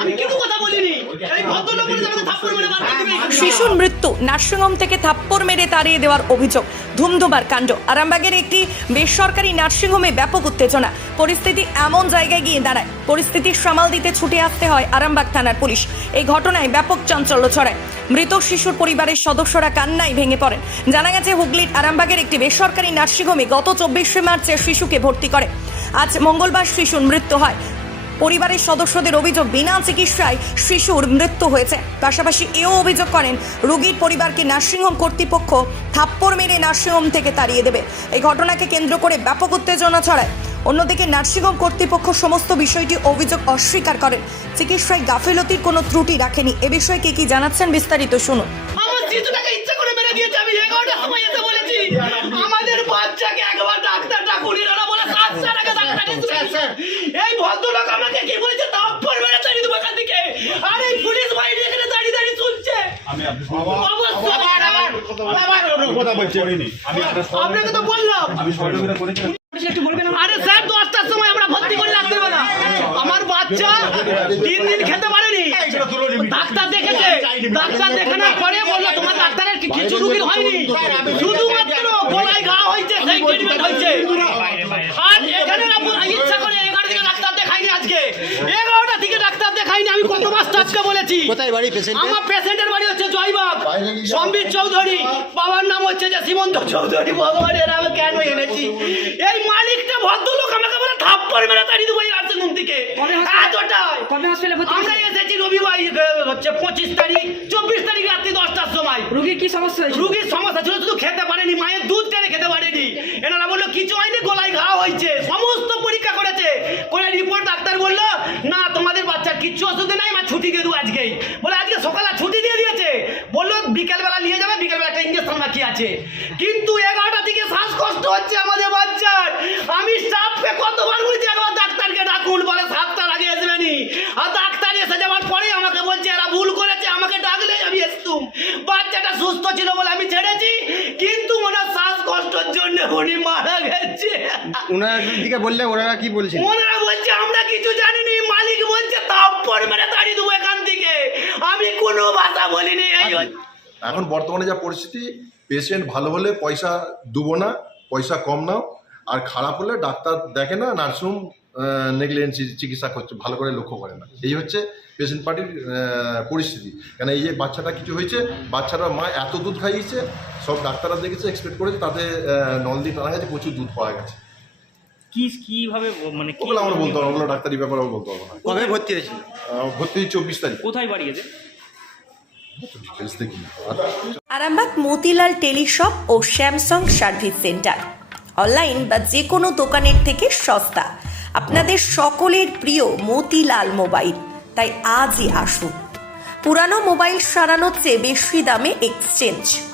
আমি কিন্তু কথা বলিনি আমি ভদ্রলোক বলেছে আমাকে থাপ্পড় মেরে বার। শিশুর মৃত্যু, নার্সিংহোম থেকে থাপ্পড় মেরে তাড়িয়ে দেওয়ার অভিযোগ, ধুমধুমার কাণ্ড। আরামবাগের একটি বেসরকারি নার্সিংহোমে ব্যাপক উত্তেজনা। পরিস্থিতি এমন জায়গায় গিয়ে দাঁড়ায় পরিস্থিতি সামাল দিতে ছুটে আসতে হয় আরামবাগ থানার পুলিশ। এই ঘটনায় ব্যাপক চাঞ্চল্য ছড়ায়। মৃত শিশুর পরিবারের সদস্যরা কান্নায় ভেঙে পড়েন। জানা গেছে, হুগলির আরামবাগের একটি বেসরকারি নার্সিংহোমে গত চব্বিশে মার্চে শিশুকে ভর্তি করে। আজ মঙ্গলবার শিশুর মৃত্যু হয়। পরিবারের সদস্যদের অভিযোগ বিনা চিকিৎসায় শিশুর মৃত্যু হয়েছে। পাশাপাশি এও অভিযোগ করেন রোগীর পরিবারকে নার্সিংহোম কর্তৃপক্ষ থাপ্পড় মেরে নার্সিংহোম থেকে তাড়িয়ে দেবে। এই ঘটনাকে কেন্দ্র করে ব্যাপক উত্তেজনা ছড়ায়। অন্যদিকে নার্সিংহোম কর্তৃপক্ষ সমস্ত বিষয়টি অভিযোগ অস্বীকার করেন। চিকিৎসায় গাফিলতির কোনো ত্রুটি রাখেনি। এ বিষয়ে কে কি জানাচ্ছেন বিস্তারিত শুনুন। ইচ্ছা করে মেরে দিয়েছে আমি এগারোটার সময় এসে বলেছি। আমাদের বাচ্চাকে একবার ডাক্তার ডাকুন এরা বলে সাতটার আগে ডাক্তার এসেছে। এই ভদ্রলোক আমাকে কি বলেছে? তাপ্পর মেরে তাড়িয়ে দেবো এখান থেকে। আর এই পুলিশ বাহিনী এখানে দাঁড়িয়ে দাঁড়িয়ে শুনছে আপনাকে তো বললাম। আরে স্যার দশটার সময় আমরা ভর্তি করে রাত্রিবেলা আমার বাচ্চা তিন দিন খেতে পারেনি। ডাক্তার দেখেছে। ডাক্তার দেখানোর পরে বলল তোমার ডাক্তারের কিছু রুগীর হয়নি? শুধুমাত্র গলায় ঘা হয়েছে সেই ট্রিটমেন্ট হয়েছে। আর এখানে ইচ্ছা করে এগারো থেকে ডাক্তার দেখাইনি আজকে এগারোটা থেকে ডাক্তার দেখাইনি আমি কত মাস আজকে বলেছি। কোথায় বাড়ি পেশেন্ট আমার পেশেন্টের বাড়ি হচ্ছে জয়বাগ। সম্বিত চৌধুরী। বাবার নাম হচ্ছে যে সীমন্ত চৌধুরী। ভগবানের আমি কেন এনেছি? এই মালিকটা ভদ্রলোক আমাকে বলে থাপ্পড় মেরে তাড়িয়ে দেবো এই থেকে। এতটাই আমরা এসেছি রবিবার হচ্ছে পঁচিশ তারিখ চব্বিশ তারিখ রাত্রি দশটার সময়। রোগীর কি সমস্যা রুগীর সমস্যা ছিল শুধু খেতে পারেনি মায়ের দুধ টেনে খেতে পারেনি। এনারা বলল কিছু হয়নি গলায় ঘা হয়েছে। সমস্ত পরীক্ষা করেছে করে রিপোর্ট ডাক্তার বলল না তোমাদের বাচ্চার কিচ্ছু অসুবিধা নাই আমার ছুটি দিয়ে দেবো আজকেই। বলে আজকে সকালে ছুটি দিয়ে দিয়েছে। বলল বিকেলবেলা নিয়ে যাবে বিকেলবেলা একটা ইঞ্জেকশন বাকি আছে। কিন্তু এগারোটা থেকে শ্বাসকষ্ট হচ্ছে আমাদের বাচ্চার। আমি স্টাফকে কতবার বলছি একবার ডাক্তারকে ডাকুন বলে সাতটার আগে আসবেনি আর ডাক্তার এসে যাওয়ার পরে আমাকে বলছে এরা ভুল করেছে আমাকে ডাকলেই আমি এসতুম বাচ্চাটা সুস্থ ছিল বলে আমি ছেড়েছি কিন্তু ওনার শ্বাসকষ্টর জন্য উনি মারা গেছে। ওনার দিকে বললে ওনারা কি বলছে ওনারা বলছে আমরা কিছু জানিনি মেরে তাড়িয়ে দেবো এখান থেকে। আমি কোনো ভাষা বলিনি এই এখন বর্তমানে যা পরিস্থিতি পেশেন্ট ভালো হলে পয়সা দেবো না পয়সা কম নাও আর খারাপ হলে ডাক্তার দেখে না নার্সিংহোম নেগলিজেন্সি চিকিৎসা করছে ভালো করে লক্ষ্য করে না। এই হচ্ছে পেশেন্ট পার্টির পরিস্থিতি। কেন এই যে বাচ্চাটা কিছু হয়েছে বাচ্চাটার মা এত দুধ খাইয়েছে সব ডাক্তাররা দেখেছে এক্সপেক্ট করেছে তাতে আহ, নলদি টানা গেছে প্রচুর দুধ পাওয়া গেছে। কি কীভাবে মানে কি ওগুলো আমরা বলতে পারব ওগুলো ডাক্তারি ব্যাপারে আমরা বলতে পারব না। কবে ভর্তি হয়েছিল? আহ, ভর্তি চব্বিশ তারিখ। কোথায় বাড়িয়েছে ডিটেলস দেখি আর আরামবাগ মতিলাল টেলিশপ ও স্যামসাং সার্ভিস সেন্টার। অনলাইন বা যে কোনো দোকানের থেকে সস্তা। আপনাদের সকলের প্রিয় মতিলাল মোবাইল। তাই আজই আসুন। পুরানো মোবাইল সারানোর চেয়ে বেশি দামে এক্সচেঞ্জ।